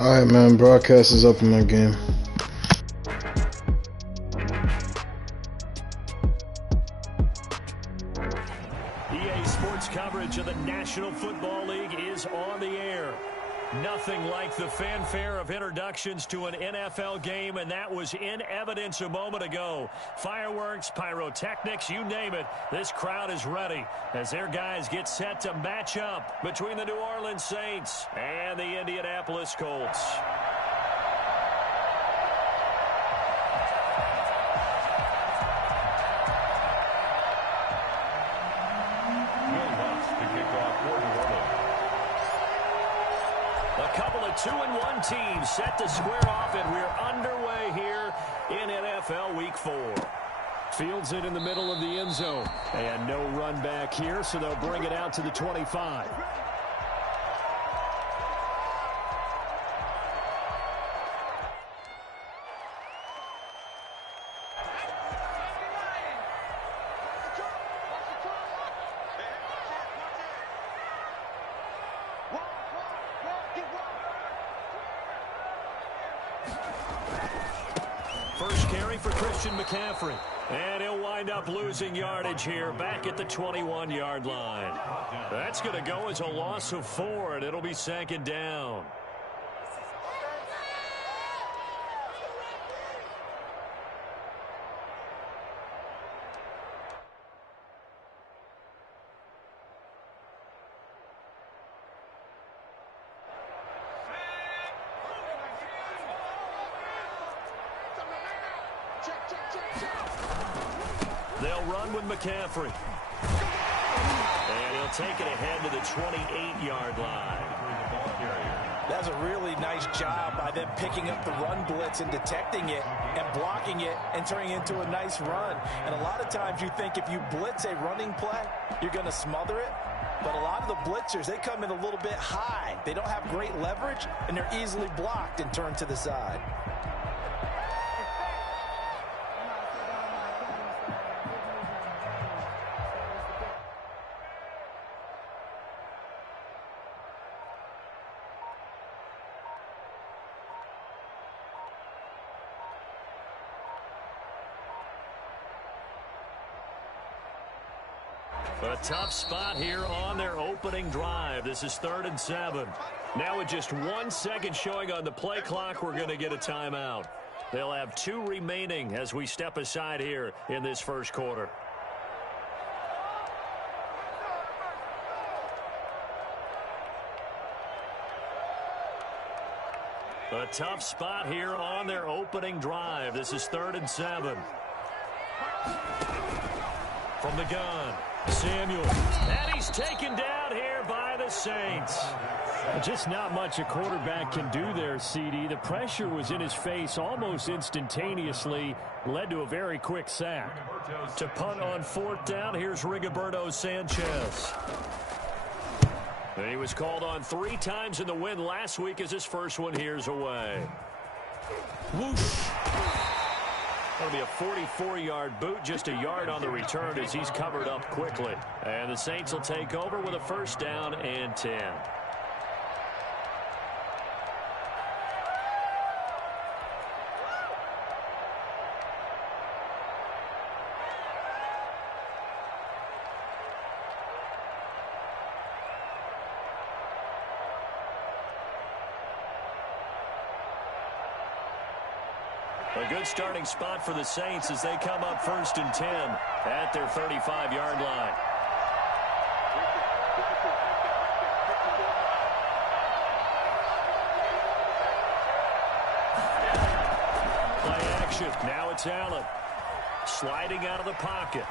Alright, man. Broadcast is up in my game. EA Sports coverage of the National Football League is on the air. Nothing like the fanfare of introductions to an NFL game, and that was in evidence a moment ago. Fireworks, pyrotechnics, you name it. This crowd is ready as their guys get set to match up between the New Orleans Saints and the Indianapolis Colts. A couple of 2-1 teams set to square off, and we're underway here in NFL Week 4. Fields it in the middle of the end zone. And no run back here, so they'll bring it out to the 25. First carry for Christian McCaffrey. And he'll wind up losing yardage here back at the 21-yard line. That's going to go as a loss of 4, and it'll be second down. They'll run with McCaffrey. And he'll take it ahead to the 28-yard line. That's a really nice job by them picking up the run blitz and detecting it and blocking it and turning it into a nice run. And a lot of times you think if you blitz a running play, you're going to smother it. But a lot of the blitzers, they come in a little bit high. They don't have great leverage, and they're easily blocked and turned to the side. A tough spot here on their opening drive. This is 3rd and 7. Now with just 1 second showing on the play clock, we're going to get a timeout. They'll have 2 remaining as we step aside here in this first quarter. A tough spot here on their opening drive. This is 3rd and 7. From the gun, Samuel. And he's taken down here by the Saints. Just not much a quarterback can do there, CD. The pressure was in his face almost instantaneously, led to a very quick sack. To punt on 4th down, here's Rigoberto Sanchez. And he was called on 3 times in the win last week as his first one here's away. Whoosh. That'll be a 44-yard boot, just a yard on the return as he's covered up quickly. And the Saints will take over with a 1st down and 10. A good starting spot for the Saints as they come up 1st and 10 at their 35-yard line. Play action. Now it's Allen. Sliding out of the pocket.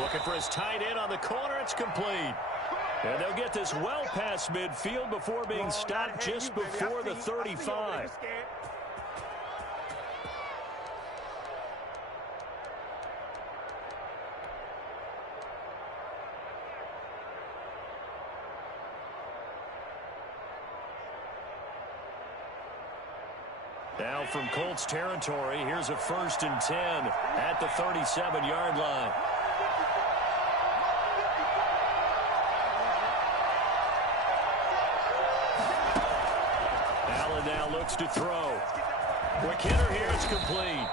Looking for his tight end on the corner. It's complete. And they'll get this well past midfield before being stopped just before the 35. Now from Colts territory, here's a 1st and 10 at the 37-yard line. now looks to throw. Quick hitter here. It's complete.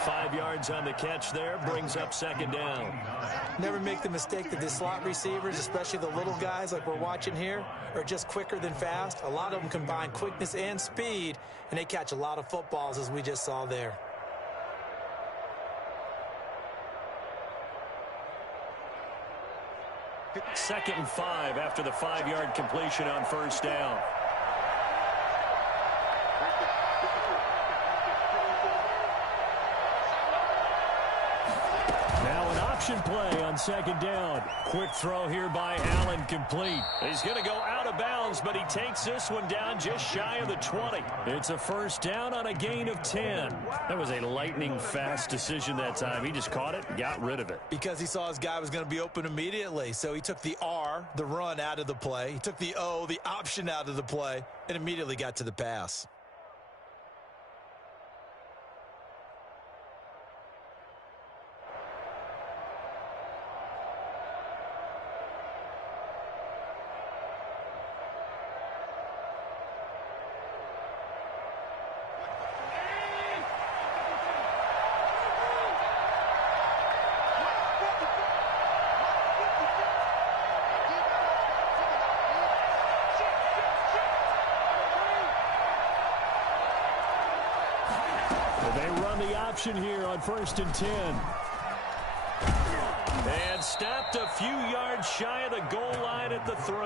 5 yards on the catch there. Brings up second down. Never make the mistake that the slot receivers, especially the little guys like we're watching here, are just quicker than fast. A lot of them combine quickness and speed, and they catch a lot of footballs, as we just saw there. Second and 5 after the 5-yard completion on first down. Now an option play on second down. Quick throw here by Allen, complete. He's going to go out of bounds, but he takes this one down just shy of the 20. It's a first down on a gain of 10. That was a lightning fast decision that time. He just caught it and got rid of it. Because he saw his guy was going to be open immediately. So he took the R, the run, out of the play. He took the O, the option, out of the play, and immediately got to the pass. They run the option here on 1st and 10. And stopped a few yards shy of the goal line at the 3.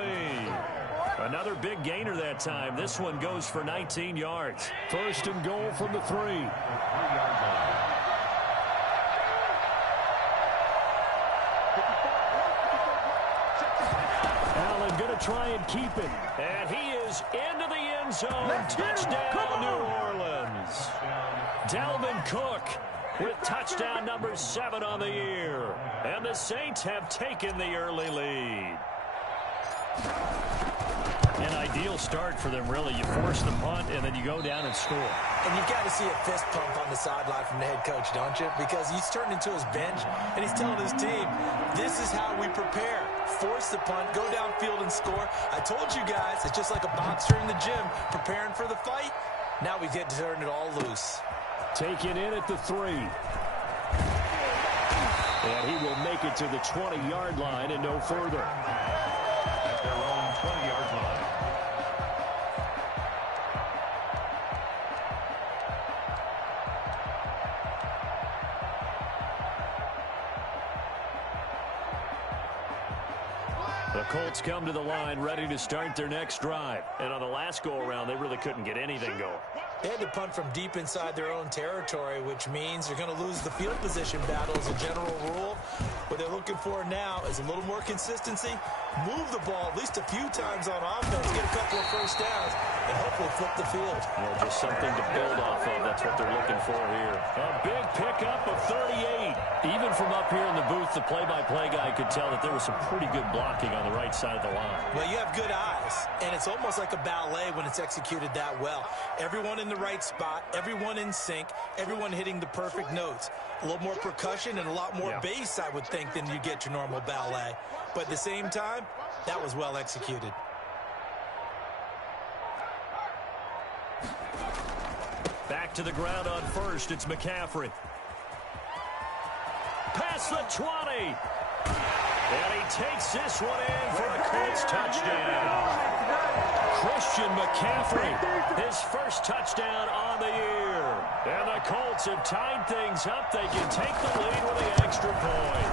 Another big gainer that time. This one goes for 19 yards. 1st and goal from the 3. Allen going to try and keep it. And he is into the end zone. Touchdown, New Orleans. Dalvin Cook with touchdown number 7 on the year. And the Saints have taken the early lead. An ideal start for them, really. You force the punt, and then you go down and score. And you've got to see a fist pump on the sideline from the head coach, don't you? Because he's turned into his bench, and he's telling his team, this is how we prepare. Force the punt, go downfield and score. I told you guys, it's just like a boxer in the gym preparing for the fight. Now we get to turn it all loose. Taken in at the 3. And he will make it to the 20-yard line and no further. At their own 20-yard line. The Colts come to the line ready to start their next drive. And on the last go-around, they really couldn't get anything going. They had to punt from deep inside their own territory, which means they're going to lose the field position battle as a general rule. What they're looking for now is a little more consistency, move the ball at least a few times on offense, get a couple of first downs, and hopefully flip the field. Yeah, just something to build off of. That's what they're looking for here. A big pickup of 38. Even from up here in the booth, the play-by-play guy could tell that there was some pretty good blocking on the right side of the line. Well, you have good eyes, and it's almost like a ballet when it's executed that well. Everyone in the right spot, everyone in sync, everyone hitting the perfect notes. A little more percussion and a lot more bass, I would think, than you get your normal ballet. But at the same time, that was well executed. Back to the ground on first. It's McCaffrey. Past the 20. And he takes this one in for a Colts touchdown. Christian McCaffrey, his first touchdown on the year. And the Colts have tied things up. They can take the lead with the extra point.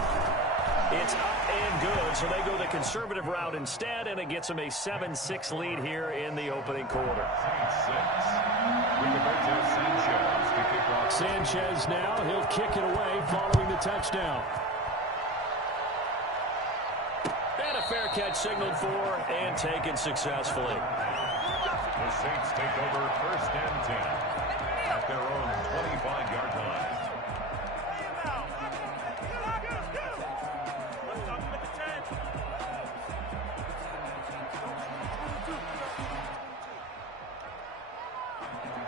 It's up and good, so they go the conservative route instead, and it gets them a 7-6 lead here in the opening quarter. Sanchez now, he'll kick it away following the touchdown. And a fair catch signaled for and taken successfully. The Saints take over 1st and 10 at their own 25-yard line.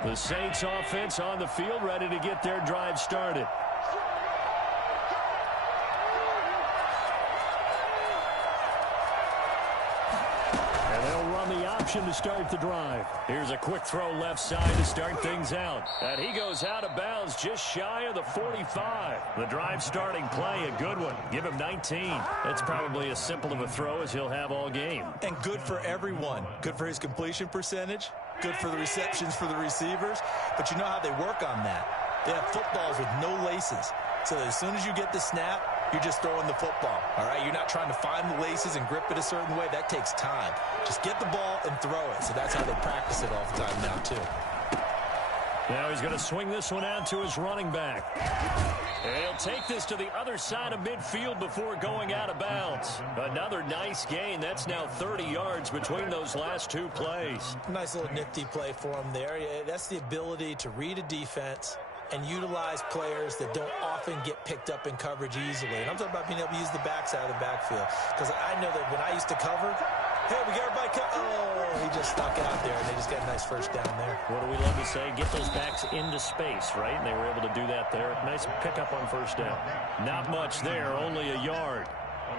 The Saints offense on the field, ready to get their drive started. And they'll run the option to start the drive. Here's a quick throw left side to start things out. And he goes out of bounds just shy of the 45. The drive starting play, a good one. Give him 19. That's probably as simple of a throw as he'll have all game. And good for everyone. Good for his completion percentage. Good for the receptions for the receivers. But you know how they work on that. They have footballs with no laces. So as soon as you get the snap, you're just throwing the football, all right? You're not trying to find the laces and grip it a certain way. That takes time. Just get the ball and throw it. So that's how they practice it all the time now, too. Now he's going to swing this one out to his running back. And he'll take this to the other side of midfield before going out of bounds. Another nice gain. That's now 30 yards between those last two plays. Nice little nifty play for him there. That's the ability to read a defense and utilize players that don't often get picked up in coverage easily. And I'm talking about being able to use the backside of the backfield. Because I know that when I used to cover, hey, we got everybody oh, he just stuck out there, and they just got a nice first down there. What do we love to say? Get those backs into space, right? And they were able to do that there. Nice pickup on first down. Not much there, only a yard.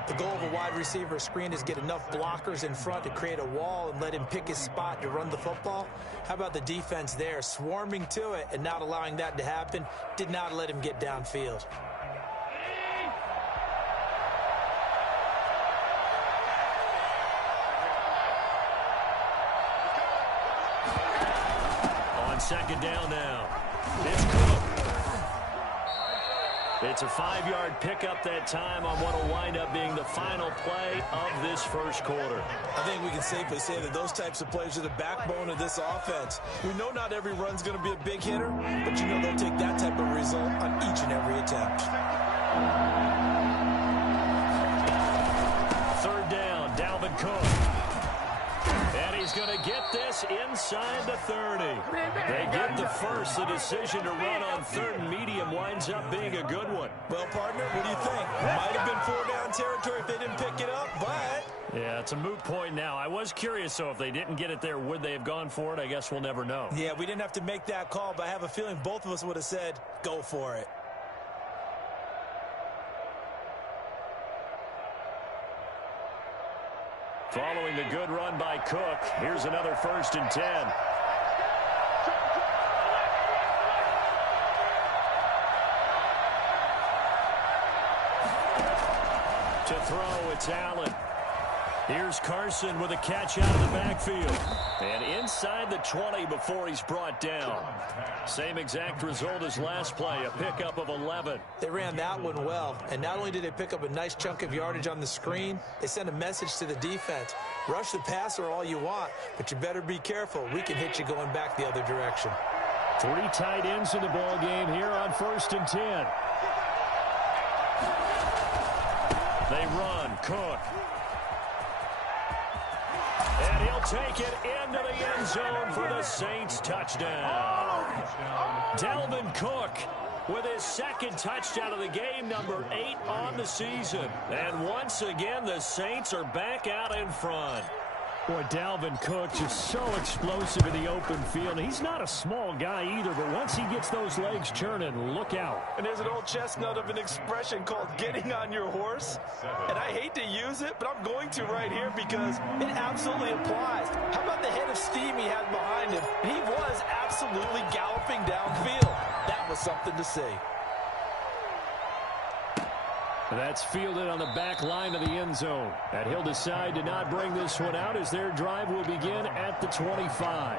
The goal of a wide receiver screen is get enough blockers in front to create a wall and let him pick his spot to run the football. How about the defense there, swarming to it and not allowing that to happen? Did not let him get downfield. On second down now, it's Cook. It's a 5-yard pickup that time on what will wind up being the final play of this first quarter. I think we can safely say that those types of plays are the backbone of this offense. We know not every run's going to be a big hitter, but you know they'll take that type of result on each and every attempt. Third down, Dalvin Cook. And he's going to get this inside the 30. They get the first. The decision to run on third and medium winds up being a good one. Well, partner, what do you think? Might have been 4-down territory if they didn't pick it up, but... Yeah, it's a moot point now. I was curious, so if they didn't get it there, would they have gone for it? I guess we'll never know. Yeah, we didn't have to make that call, but I have a feeling both of us would have said, go for it. Following the good run by Cook, here's another 1st and 10. To throw, it's Allen. Here's Carson with a catch out of the backfield. And inside the 20 before he's brought down. Same exact result as last play, a pickup of 11. They ran that one well, and not only did they pick up a nice chunk of yardage on the screen, they sent a message to the defense. Rush the passer all you want, but you better be careful. We can hit you going back the other direction. 3 tight ends in the ball game here on 1st and 10. They run, Cook. And he'll take it into the end zone for the Saints touchdown. Dalvin Cook with his 2nd touchdown of the game, number 8 on the season. And once again, the Saints are back out in front. Boy, Dalvin Cook just so explosive in the open field. He's not a small guy either, but once he gets those legs churning, look out. And there's an old chestnut of an expression called getting on your horse. And I hate to use it, but I'm going to right here because it absolutely applies. How about the head of steam he had behind him? He was absolutely galloping downfield. That was something to see. That's fielded on the back line of the end zone. And he'll decide to not bring this one out as their drive will begin at the 25.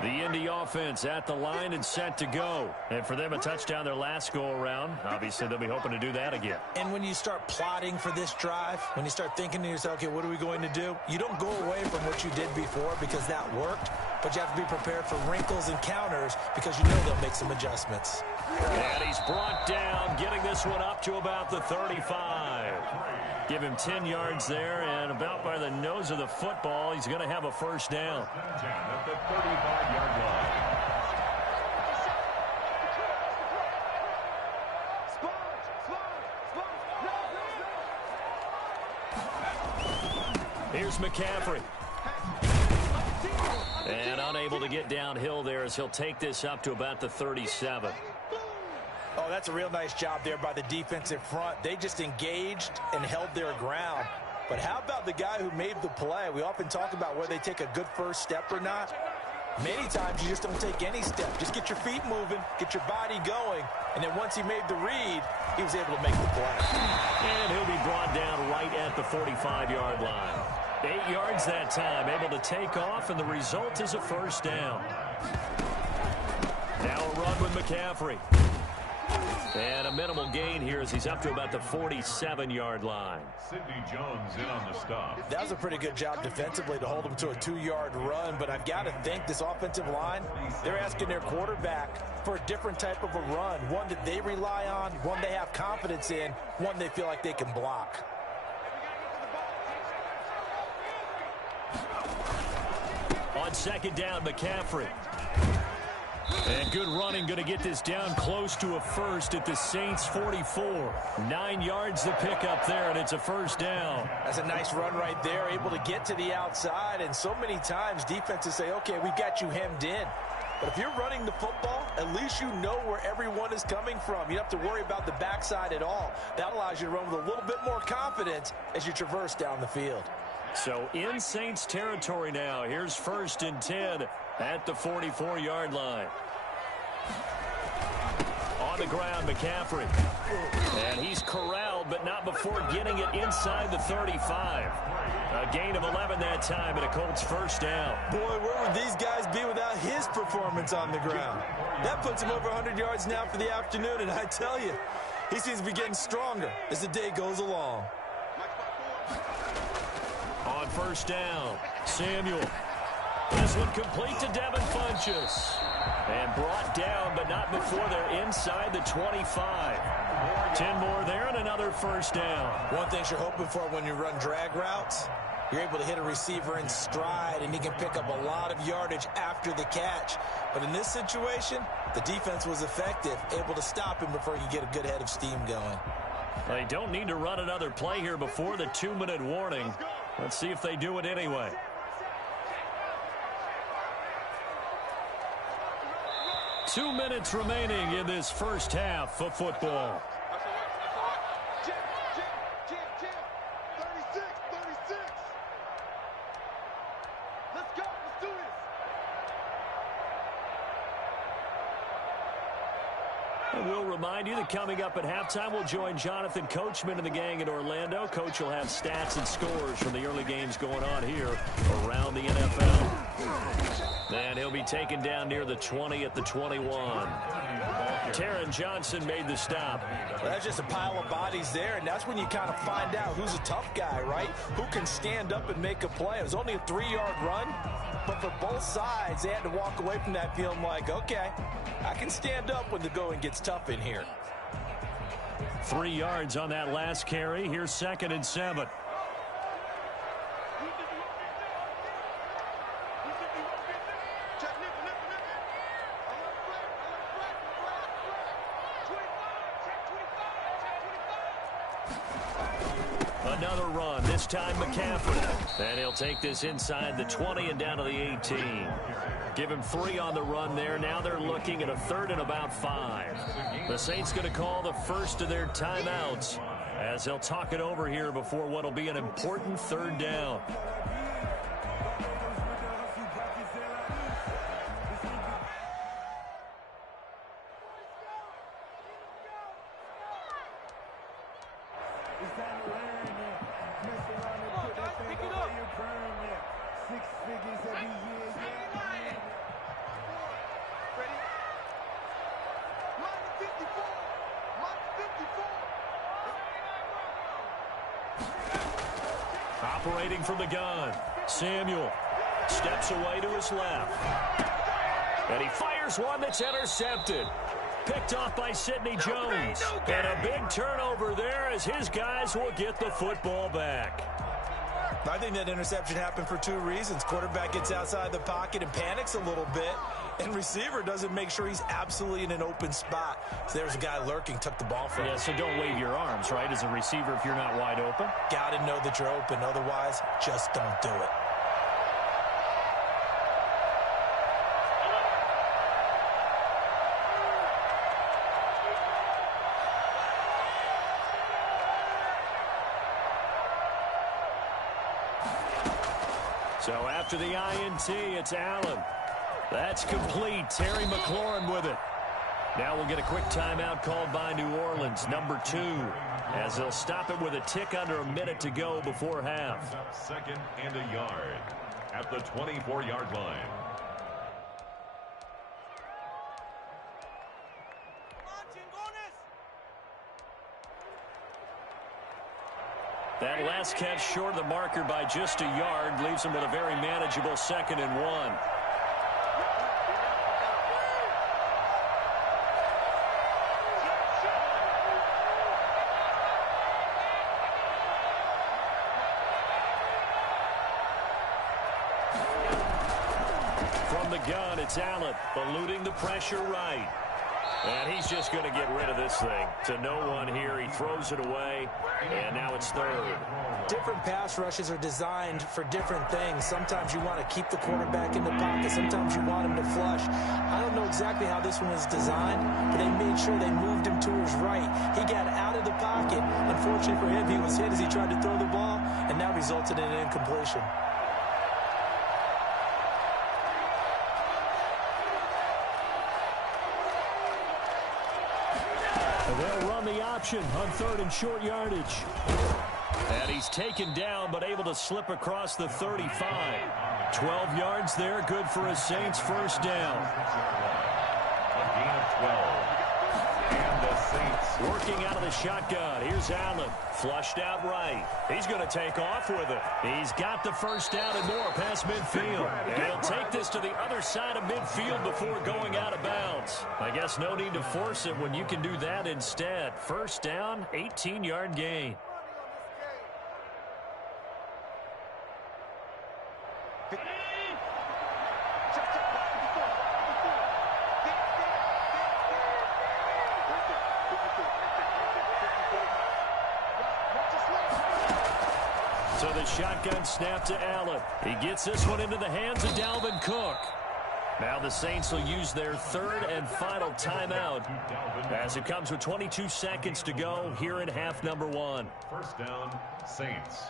The Indy offense at the line and set to go. And for them, a touchdown their last go-around. Obviously, they'll be hoping to do that again. And when you start plotting for this drive, when you start thinking to yourself, okay, what are we going to do? You don't go away from what you did before because that worked. But you have to be prepared for wrinkles and counters because you know they'll make some adjustments. And he's brought down, getting this one up to about the 35. Give him 10 yards there, and about by the nose of the football, he's going to have a first down. 10 at the 35-yard line. Here's McCaffrey. And unable to get downhill there as he'll take this up to about the 37. Oh, Oh, that's a real nice job there by the defensive front. They just engaged and held their ground. But how about the guy who made the play? We often talk about whether they take a good first step or not. Many times you just don't take any step. Just get your feet moving, get your body going, and then once he made the read, he was able to make the play. And he'll be brought down right at the 45-yard line. 8 yards that time, able to take off, and the result is a first down. Now a run with McCaffrey. And a minimal gain here as he's up to about the 47-yard line. Sidney Jones in on the stop. That was a pretty good job defensively to hold him to a 2-yard run, but I've got to think this offensive line, they're asking their quarterback for a different type of a run, one that they rely on, one they have confidence in, one they feel like they can block. On second down, McCaffrey. And good running, going to get this down close to a first at the Saints 44. 9 yards to pick up there, and it's a first down. That's a nice run right there, able to get to the outside. And so many times defenses say, okay, we've got you hemmed in. But if you're running the football, at least you know where everyone is coming from. You don't have to worry about the backside at all. That allows you to run with a little bit more confidence as you traverse down the field. So in Saints territory now. Here's 1st and 10 at the 44-yard line. On the ground, McCaffrey. And he's corralled, but not before getting it inside the 35. A gain of 11 that time, and a Colts first down. Boy, where would these guys be without his performance on the ground? That puts him over 100 yards now for the afternoon, and I tell you, he seems to be getting stronger as the day goes along. On first down, Samuel. This one complete to Devin Funchess. And brought down, but not before they're inside the 25. 10 more there and another first down. One thing you're hoping for when you run drag routes, you're able to hit a receiver in stride, and he can pick up a lot of yardage after the catch. But in this situation, the defense was effective, able to stop him before he could get a good head of steam going. They don't need to run another play here before the 2-minute warning. Let's see if they do it anyway. Two minutes remaining in this first half of football. We'll remind you that coming up at halftime, we'll join Jonathan Coachman and the gang in Orlando. Coach will have stats and scores from the early games going on here around the NFL. And he'll be taken down near the 20 at the 21. Taron Johnson made the stop. Well, that's just a pile of bodies there, and that's when you kind of find out who's a tough guy, right? Who can stand up and make a play. It was only a 3-yard run, but for both sides, they had to walk away from that feeling like, okay, I can stand up when the going gets tough in here. 3 yards on that last carry. Here's 2nd and 7. Another run, this time McCaffrey. And he'll take this inside the 20 and down to the 18. Give him 3 on the run there. Now they're looking at a 3rd and about 5. The Saints going to call the first of their timeouts as they'll talk it over here before what will be an important 3rd down. Operating from the gun, Samuel steps away to his left. And he fires one that's intercepted. Picked off by Sidney Jones. And a big turnover there as his guys will get the football back. I think that interception happened for 2 reasons. Quarterback gets outside the pocket and panics a little bit, and receiver doesn't make sure he's absolutely in an open spot. So there's a guy lurking, took the ball from him. Yeah, so don't wave your arms, right, as a receiver if you're not wide open. Got to know that you're open. Otherwise, just don't do it. So after the INT, it's Allen. That's complete. Terry McLaurin with it. Now we'll get a quick timeout called by New Orleans, number 2, as they'll stop it with a tick under a minute to go before half. Second and a yard at the 24-yard line. That last catch short of the marker by just a yard leaves them with a very manageable 2nd and 1. From the gun, it's Allen, eluding the pressure right. And he's just going to get rid of this thing. To no one here. He throws it away, and now it's 3rd. Different pass rushes are designed for different things. Sometimes you want to keep the quarterback in the pocket. Sometimes you want him to flush. I don't know exactly how this one was designed, but they made sure they moved him to his right. He got out of the pocket. Unfortunately for him, he was hit as he tried to throw the ball, and that resulted in an incompletion. They'll run the option on 3rd and short yardage. And he's taken down, but able to slip across the 35. 12 yards there, good for a Saints first down. A gain of 12. And the Saints working out of the shotgun. Here's Allen, flushed out right. He's going to take off with it. He's got the first down and more past midfield. And he'll take this to the other side of midfield before going out of bounds. I guess no need to force it when you can do that instead. First down, 18-yard gain. So the shotgun snap to Allen. He gets this one into the hands of Dalvin Cook. Now the Saints will use their 3rd and final timeout as it comes with 22 seconds to go here in half number 1. First down, Saints.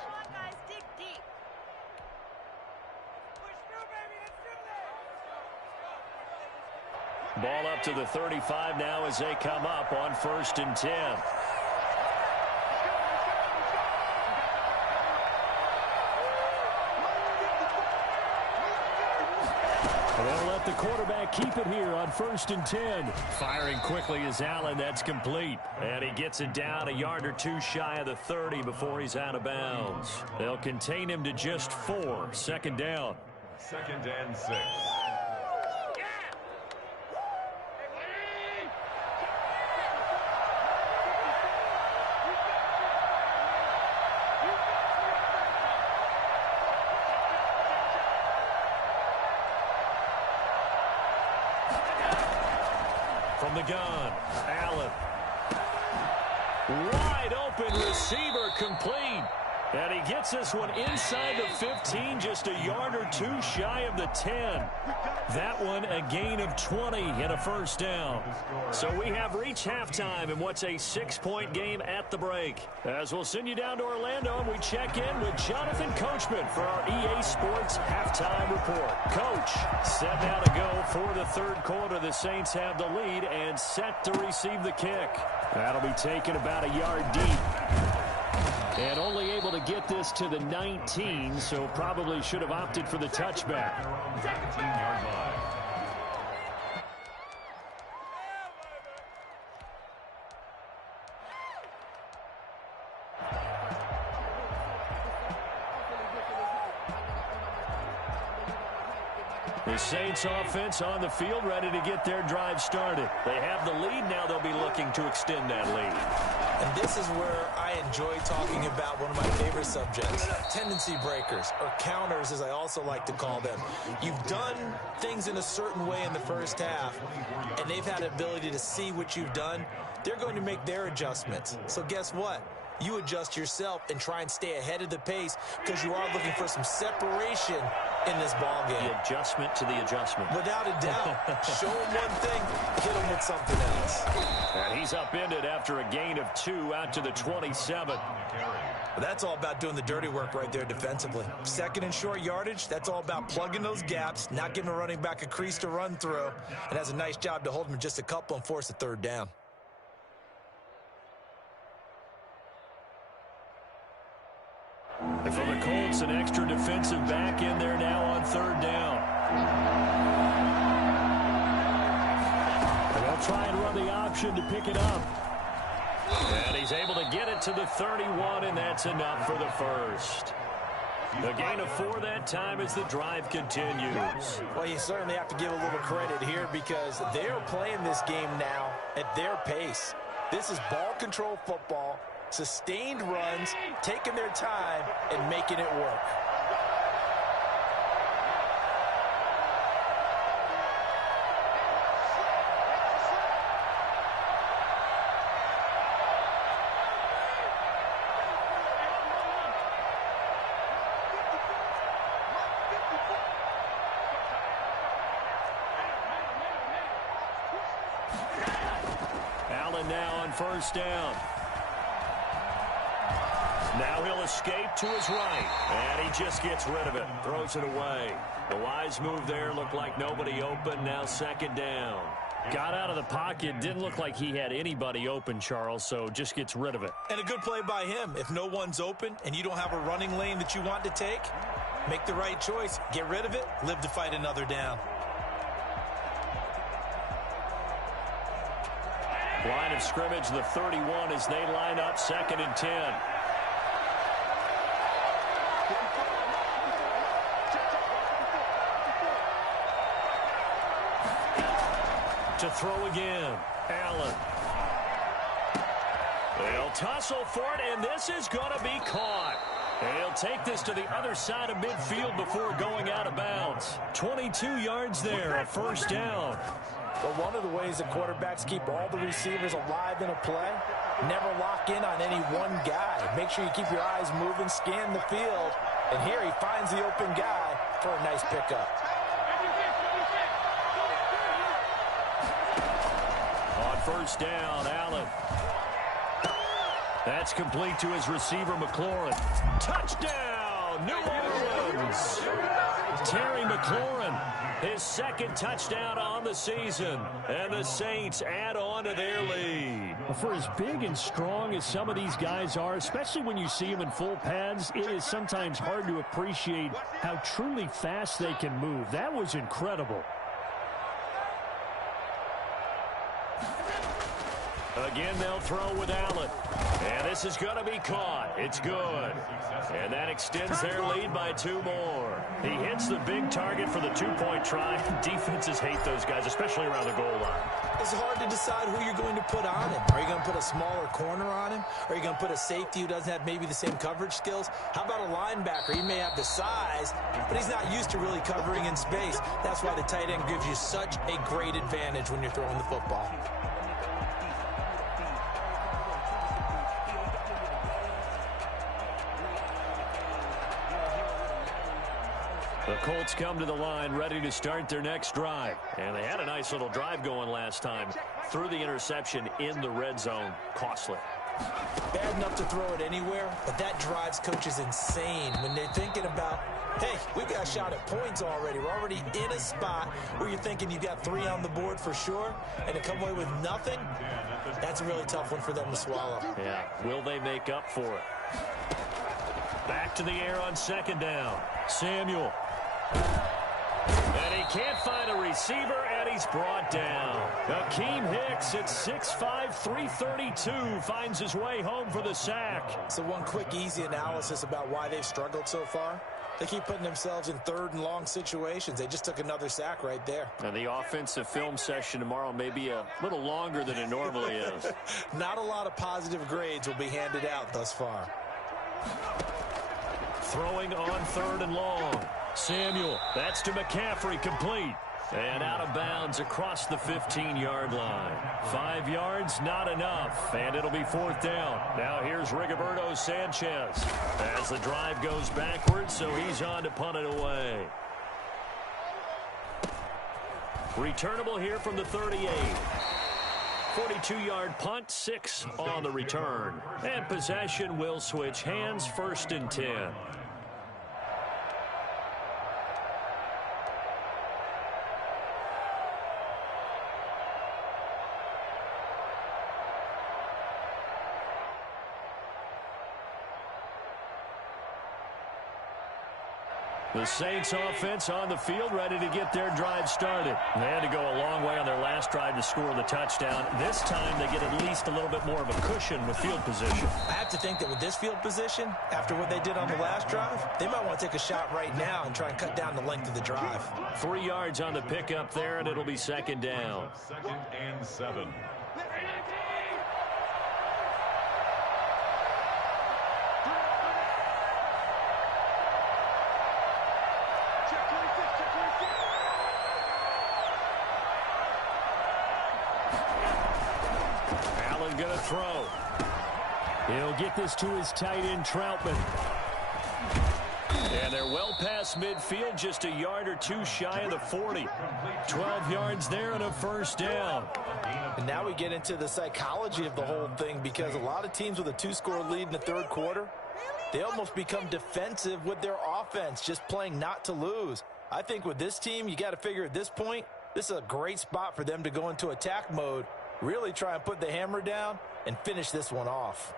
Ball up to the 35 now as they come up on 1st and 10. They'll let the quarterback keep it here on 1st and 10. Firing quickly is Allen. That's complete. And he gets it down a yard or 2 shy of the 30 before he's out of bounds. They'll contain him to just 4. 2nd down. 2nd and 6. From the gun, Allen. Wide open receiver, complete. And he gets this one inside the 15, just a yard or 2 shy of the 10. That one a gain of 20 and a first down. So we have reached halftime in what's a 6-point game at the break. As we'll send you down to Orlando and we check in with Jonathan Coachman for our EA Sports Halftime Report. Coach, set now to go for the 3rd quarter. The Saints have the lead and set to receive the kick. That'll be taken about a yard deep. And only able to get this to the 19, so probably should have opted for the touchback. 19-yard line. The Saints offense on the field, ready to get their drive started. They have the lead. Now they'll be looking to extend that lead. And this is where I enjoy talking about one of my favorite subjects, tendency breakers, or counters as I also like to call them. You've done things in a certain way in the first half, and they've had the ability to see what you've done. They're going to make their adjustments. So guess what? you adjust yourself and try and stay ahead of the pace because you are looking for some separation in this ball game. The adjustment to the adjustment. Without a doubt. Show him one thing, hit him with something else. And he's upended after a gain of 2 out to the 27. That's all about doing the dirty work right there defensively. Second and short yardage, that's all about plugging those gaps, not giving a running back a crease to run through, and has a nice job to hold him just a couple and force a third down. And for the Colts, an extra defensive back in there now on third down. And they'll try and run the option to pick it up. And he's able to get it to the 31, and that's enough for the first. The gain of 4 that time as the drive continues. Well, you certainly have to give a little credit here because they're playing this game now at their pace. This is ball control football, sustained runs, taking their time, and making it work. Now on first down. Now he'll escape to his right, and he just gets rid of it, throws it away. The wise move there, looked like nobody open, now second down. Got out of the pocket, didn't look like he had anybody open, Charles, so just gets rid of it. And a good play by him. If no one's open and you don't have a running lane that you want to take, make the right choice, get rid of it, live to fight another down. Line of scrimmage, the 31, as they line up second and 10. To throw again, Allen. They'll tussle for it, and this is going to be caught. He'll take this to the other side of midfield before going out of bounds. 22 yards there, a first down. But one of the ways that quarterbacks keep all the receivers alive in a play, never lock in on any one guy. Make sure you keep your eyes moving, scan the field. And here he finds the open guy for a nice pickup. On first down, Allen. That's complete to his receiver, McLaurin. Touchdown, New Orleans! Terry McLaurin, his second touchdown on the season. And the Saints add on to their lead. For as big and strong as some of these guys are, especially when you see them in full pads, it is sometimes hard to appreciate how truly fast they can move. That was incredible. Again, they'll throw with Allen. And this is going to be caught. It's good. And that extends their lead by 2 more. He hits the big target for the 2-point try. Defenses hate those guys, especially around the goal line. It's hard to decide who you're going to put on him. Are you going to put a smaller corner on him? Are you going to put a safety who doesn't have maybe the same coverage skills? How about a linebacker? He may have the size, but he's not used to really covering in space. That's why the tight end gives you such a great advantage when you're throwing the football. The Colts come to the line ready to start their next drive. And they had a nice little drive going last time. Threw the interception in the red zone. Costly. Bad enough to throw it anywhere, but that drives coaches insane when they're thinking about, hey, we got a shot at points already. We're already in a spot where you're thinking you got 3 on the board for sure, and to come away with nothing, that's a really tough one for them to swallow. Yeah, will they make up for it? Back to the air on second down. Samuel. And he can't find a receiver, and he's brought down. Akeem Hicks at 6'5", 332 finds his way home for the sack. So one quick, easy analysis about why they've struggled so far. They keep putting themselves in 3rd and long situations. They just took another sack right there. And the offensive film session tomorrow may be a little longer than it normally is. Not a lot of positive grades will be handed out thus far. Throwing on 3rd and long. Samuel, that's to McCaffrey, complete. And out of bounds across the 15-yard line. 5 yards, not enough. And it'll be 4th down. Now here's Rigoberto Sanchez as the drive goes backwards, so he's on to punt it away. Returnable here from the 38. 42-yard punt, 6 on the return. And possession will switch hands, 1st and 10. The Saints offense on the field, ready to get their drive started. They had to go a long way on their last drive to score the touchdown. This time they get at least a little bit more of a cushion with field position. I have to think that with this field position, after what they did on the last drive, they might want to take a shot right now and try and cut down the length of the drive. 3 yards on the pickup there, and it'll be 2nd down. 2nd and 7. Going to throw. He'll get this to his tight end, Troutman. And they're well past midfield, just a yard or two shy of the 40. 12 yards there and a 1st down. And now we get into the psychology of the whole thing, because a lot of teams with a 2-score lead in the 3rd quarter, they almost become defensive with their offense, just playing not to lose. I think with this team, you got to figure at this point, this is a great spot for them to go into attack mode, really try and put the hammer down and finish this one off.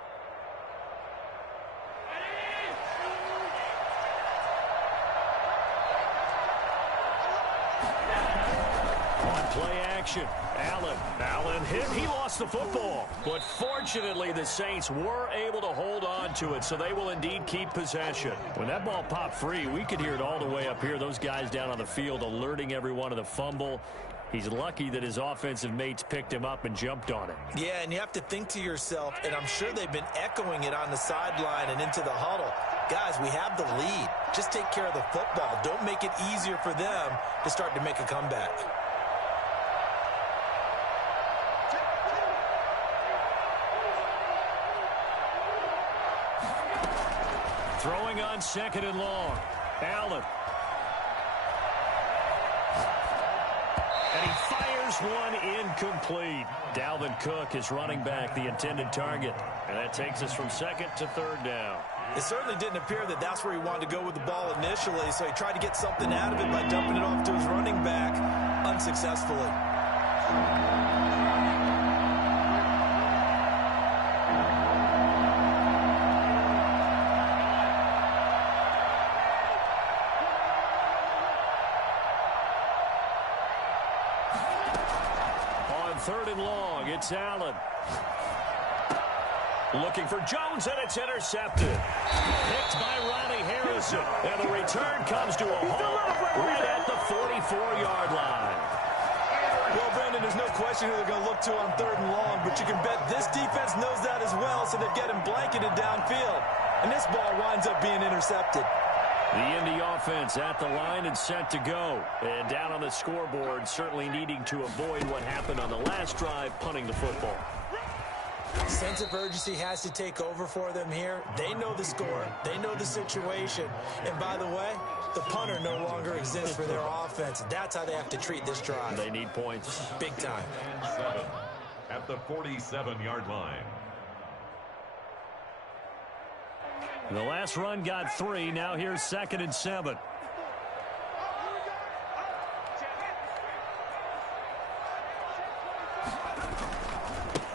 On play action, Allen hit. He lost the football. But fortunately, the Saints were able to hold on to it, so they will indeed keep possession. When that ball popped free, we could hear it all the way up here. Those guys down on the field alerting everyone of the fumble. He's lucky that his offensive mates picked him up and jumped on it. Yeah, and you have to think to yourself, and I'm sure they've been echoing it on the sideline and into the huddle. Guys, we have the lead. Just take care of the football. Don't make it easier for them to start to make a comeback. Throwing on 2nd and long. Allen. And he fires one incomplete. Dalvin Cook is running back, the intended target. And that takes us from 2nd to 3rd down. It certainly didn't appear that that's where he wanted to go with the ball initially, so he tried to get something out of it by dumping it off to his running back unsuccessfully. On 3rd and long, it's Allen. Looking for Jones, and it's intercepted. Picked by Ronnie Harrison. And the return comes to a halt right at the 44-yard line. Well, Brandon, there's no question who they're going to look to on 3rd and long, but you can bet this defense knows that as well, so they're getting blanketed downfield. And this ball winds up being intercepted. The Indy offense at the line and set to go. And down on the scoreboard, certainly needing to avoid what happened on the last drive, punting the football. Sense of urgency has to take over for them here. They know the score. They know the situation. And by the way, the punter no longer exists for their offense. That's how they have to treat this drive. They need points. Big time. 7 at the 47-yard line. The last run got 3. Now here's 2nd and 7.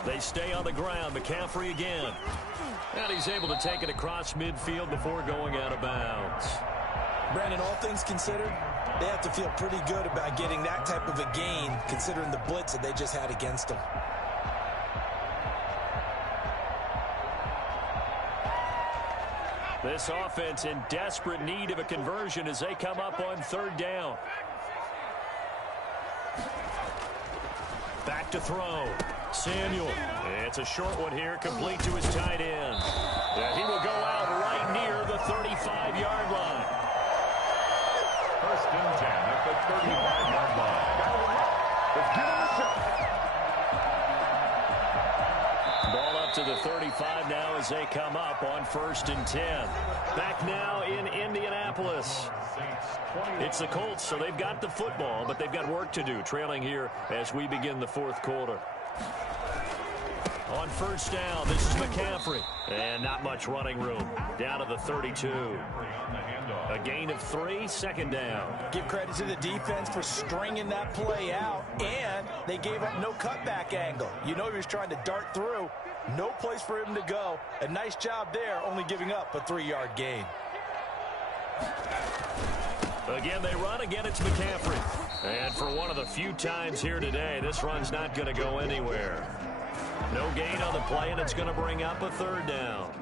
They stay on the ground. McCaffrey again. And he's able to take it across midfield before going out of bounds. Brandon, all things considered, they have to feel pretty good about getting that type of a gain, considering the blitz that they just had against them. This offense in desperate need of a conversion as they come up on 3rd down. Back to throw. Samuel. It's a short one here, complete to his tight end. And he will go out right near the 35-yard line. First and 10 at the 35-yard line. Let's give him a shot. Ball up to the 35 now as they come up on first and 10. Back now in Indianapolis. It's the Colts, so they've got the football, but they've got work to do, trailing here as we begin the fourth quarter. On first down, this is McCaffrey. And not much running room. Down to the 32. A gain of 3, second down. Give credit to the defense for stringing that play out, and they gave up no cutback angle. You know he was trying to dart through. No place for him to go. A nice job there, only giving up a 3-yard gain. Again, they run. Again, it's McCaffrey. And for one of the few times here today, this run's not going to go anywhere. No gain on the play, and it's going to bring up a third down.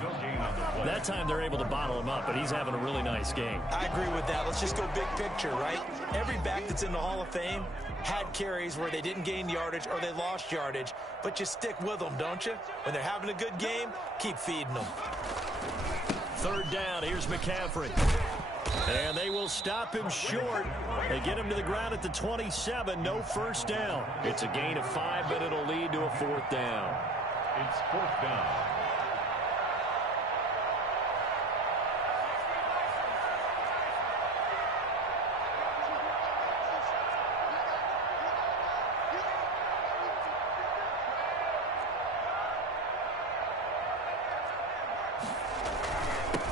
No gain on the play. That time they're able to bottle him up, but he's having a really nice game. I agree with that. Let's just go big picture, right? Every back that's in the Hall of Fame had carries where they didn't gain yardage or they lost yardage, but you stick with them, don't you? When they're having a good game, keep feeding them. Third down, here's McCaffrey. And they will stop him short. They get him to the ground at the 27, no first down. It's a gain of 5, but it'll lead to a fourth down. It's fourth down.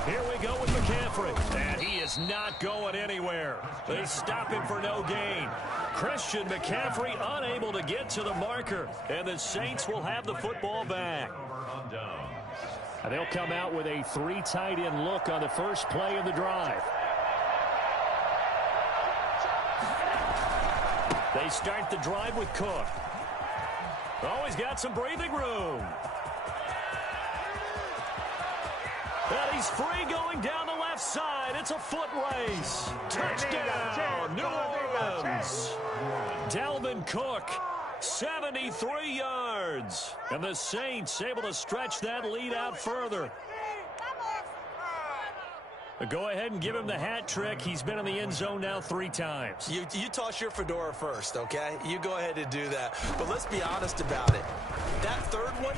Here we go with McCaffrey. And he is not going anywhere. They stop him for no gain. Christian McCaffrey unable to get to the marker. And the Saints will have the football back. And they'll come out with a 3 tight end look on the first play of the drive. They start the drive with Cook. Oh, he's got some breathing room. And he's free going down the left side. It's a foot race. Touchdown, New Orleans. Dalvin Cook, 73 yards. And the Saints able to stretch that lead out further. Go ahead and give him the hat trick. He's been in the end zone now 3 times. You toss your fedora first, okay? You go ahead and do that. But let's be honest about it. That third one,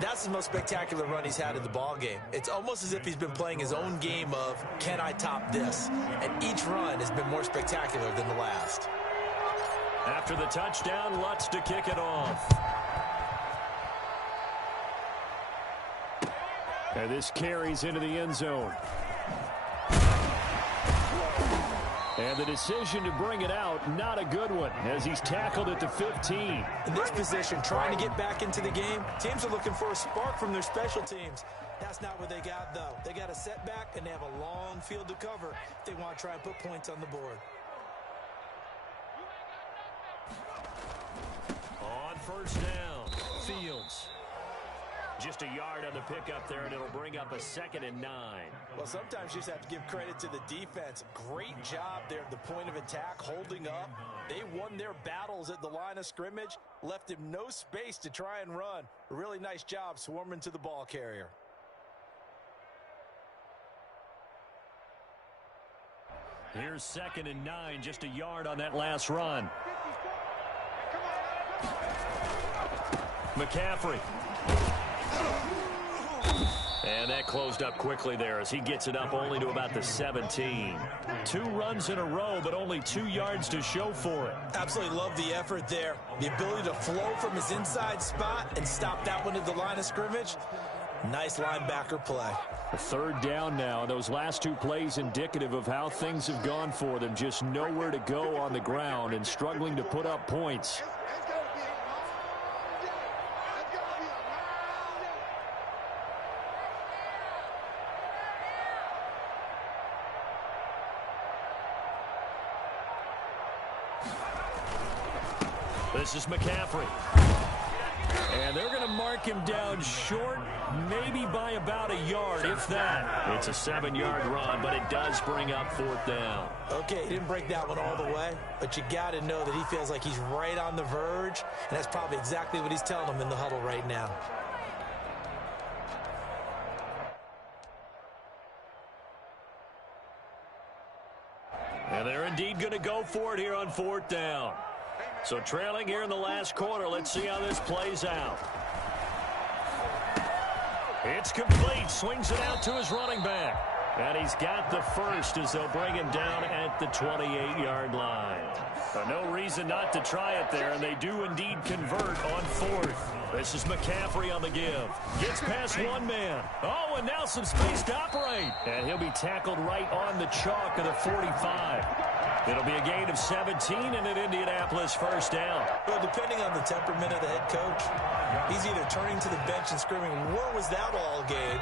that's the most spectacular run he's had in the ball game. It's almost as if he's been playing his own game of, can I top this? And each run has been more spectacular than the last. After the touchdown, Lutz to kick it off. And this carries into the end zone. And the decision to bring it out, not a good one, as he's tackled at the 15. In this position, trying to get back into the game, teams are looking for a spark from their special teams. That's not what they got, though. They got a setback, and they have a long field to cover if they want to try and put points on the board. On first down, Fields. Just a yard on the pickup there, and it'll bring up a 2nd and 9. Well, sometimes you just have to give credit to the defense. Great job there at the point of attack, holding up. They won their battles at the line of scrimmage, left him no space to try and run. A really nice job swarming to the ball carrier. Here's 2nd and 9, just a yard on that last run. McCaffrey. And that closed up quickly there as he gets it up only to about the 17. 2 runs in a row, but only 2 yards to show for it. Absolutely love the effort there. The ability to flow from his inside spot and stop that one at the line of scrimmage. Nice linebacker play. A 3rd down now. Those last 2 plays indicative of how things have gone for them. Just nowhere to go on the ground and struggling to put up points. This is McCaffrey. And they're going to mark him down short, maybe by about a yard, if that. It's a 7-yard run, but it does bring up 4th down. Okay, he didn't break that one all the way, but you got to know that he feels like he's right on the verge, and that's probably exactly what he's telling them in the huddle right now. And they're indeed going to go for it here on 4th down. So trailing here in the last quarter. Let's see how this plays out. It's complete. Swings it out to his running back. And he's got the first as they'll bring him down at the 28-yard line. But no reason not to try it there, and they do indeed convert on 4th. This is McCaffrey on the give. Gets past one man. Oh, and now some space to operate. And he'll be tackled right on the chalk of the 45. It'll be a gain of 17 and an Indianapolis first down. Well, depending on the temperament of the head coach, he's either turning to the bench and screaming, "Where was that all game?"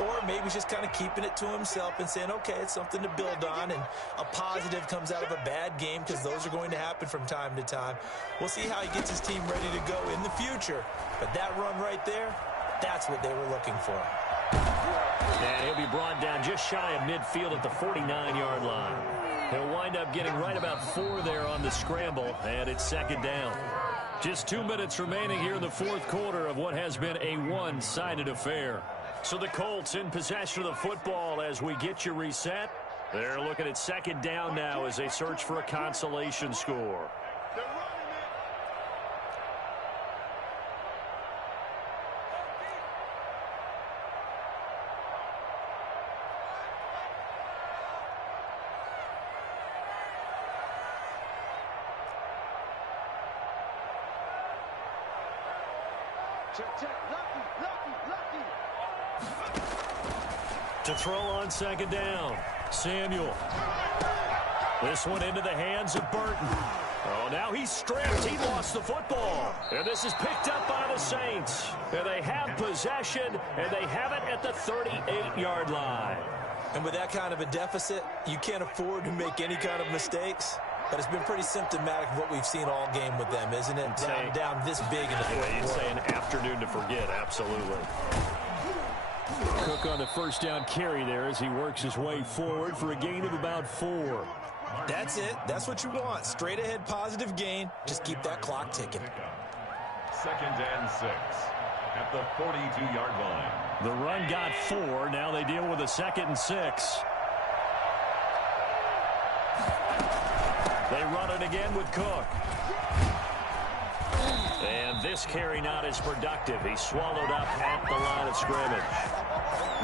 Or maybe he's just kind of keeping it to himself and saying, okay, it's something to build on, and a positive comes out of a bad game, because those are going to happen from time to time. We'll see how he gets his team ready to go in the future. But that run right there, that's what they were looking for. And he'll be brought down just shy of midfield at the 49-yard line. He'll wind up getting right about 4 there on the scramble, and it's 2nd down. Just 2 minutes remaining here in the 4th quarter of what has been a one-sided affair. So the Colts in possession of the football as we get you reset. They're looking at 2nd down now as they search for a consolation score. To throw on 2nd down, Samuel. This one into the hands of Burton. Oh, now he's stripped. He lost the football. And this is picked up by the Saints. And they have possession, and they have it at the 38-yard line. And with that kind of a deficit, you can't afford to make any kind of mistakes. But it's been pretty symptomatic of what we've seen all game with them, isn't it? Down this big in the fourth quarter. You'd say an afternoon to forget, absolutely. Cook on the first down carry there as he works his way forward for a gain of about 4. That's it. That's what you want. Straight ahead positive gain. Just keep that clock ticking. 2nd and 6 at the 42-yard line. The run got 4. Now they deal with a 2nd and 6. They run it again with Cook. And this carry not as productive. He's swallowed up at the line of scrimmage.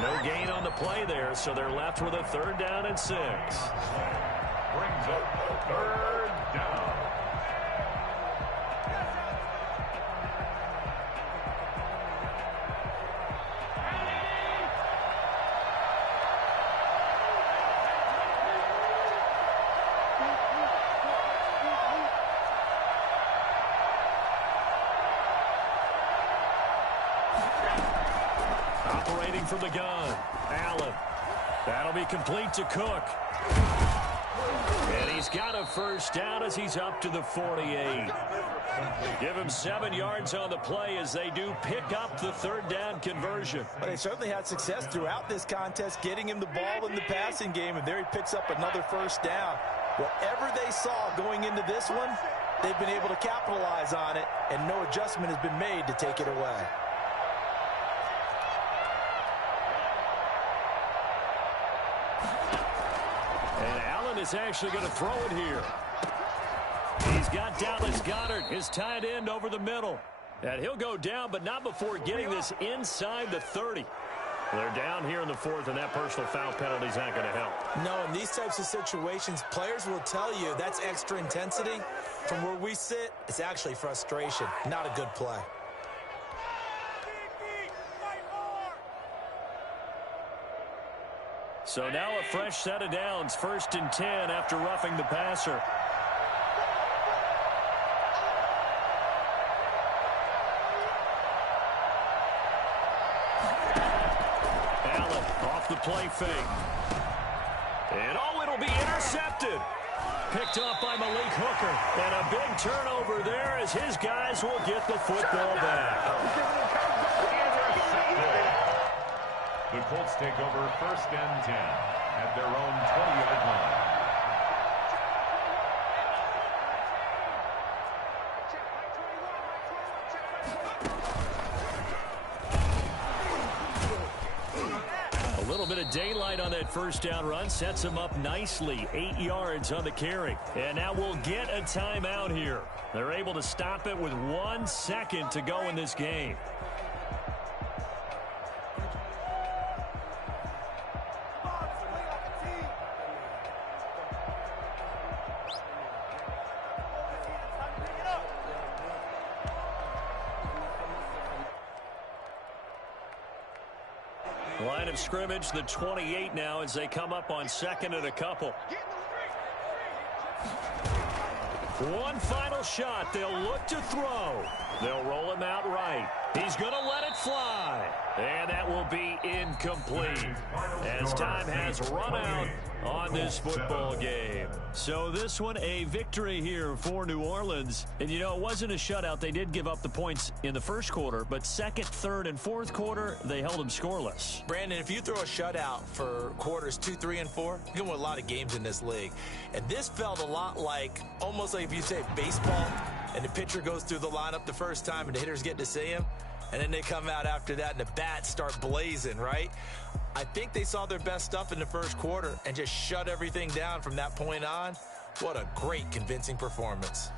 No gain on the play there, so they're left with a 3rd down and 6. Brings up 3rd down. Operating from the gun, Allen. That'll be complete to Cook. And he's got a first down as he's up to the 48. Give him 7 yards on the play as they do pick up the 3rd down conversion. But they certainly had success throughout this contest getting him the ball in the passing game, and there he picks up another first down. Whatever they saw going into this one, they've been able to capitalize on it, and no adjustment has been made to take it away. And Allen is actually going to throw it here. He's got Dallas Goedert, his tight end, over the middle. And he'll go down, but not before getting this inside the 30. They're down here in the 4th, and that personal foul penalty is not going to help. No, in these types of situations, players will tell you that's extra intensity. From where we sit, it's actually frustration, not a good play. So now a fresh set of downs, 1st and 10 after roughing the passer. Allen off the play fake. And oh, it'll be intercepted. Picked off by Malik Hooker. And a big turnover there as his guys will get the football back. The Colts take over 1st and 10 at their own 20-yard line. A little bit of daylight on that first down run sets him up nicely. 8 yards on the carry. And now we'll get a timeout here. They're able to stop it with 1 second to go in this game. Line of scrimmage, the 28 now as they come up on second and a couple. One final shot. They'll look to throw. They'll roll him out right. He's going to let it fly. And that will be incomplete as time has run out on this football game. So this one a victory here for New Orleans. And, you know, it wasn't a shutout. They did give up the points in the first quarter, but second, third, and fourth quarter, they held them scoreless. Brandon, if you throw a shutout for quarters 2, 3, and 4, you can win a lot of games in this league. And this felt a lot like, almost like if you say baseball, and the pitcher goes through the lineup the first time and the hitters get to see him, and then they come out after that and the bats start blazing, right? I think they saw their best stuff in the first quarter and just shut everything down from that point on. What a great, convincing performance.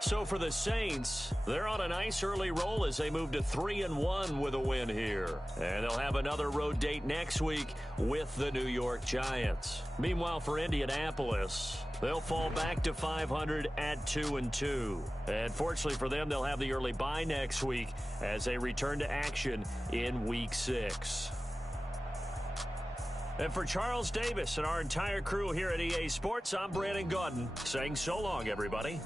So for the Saints, they're on a nice early roll as they move to 3-1 with a win here. And they'll have another road date next week with the New York Giants. Meanwhile, for Indianapolis, they'll fall back to 500 at 2-2. And fortunately for them, they'll have the early bye next week as they return to action in Week 6. And for Charles Davis and our entire crew here at EA Sports, I'm Brandon Gaudin saying so long, everybody.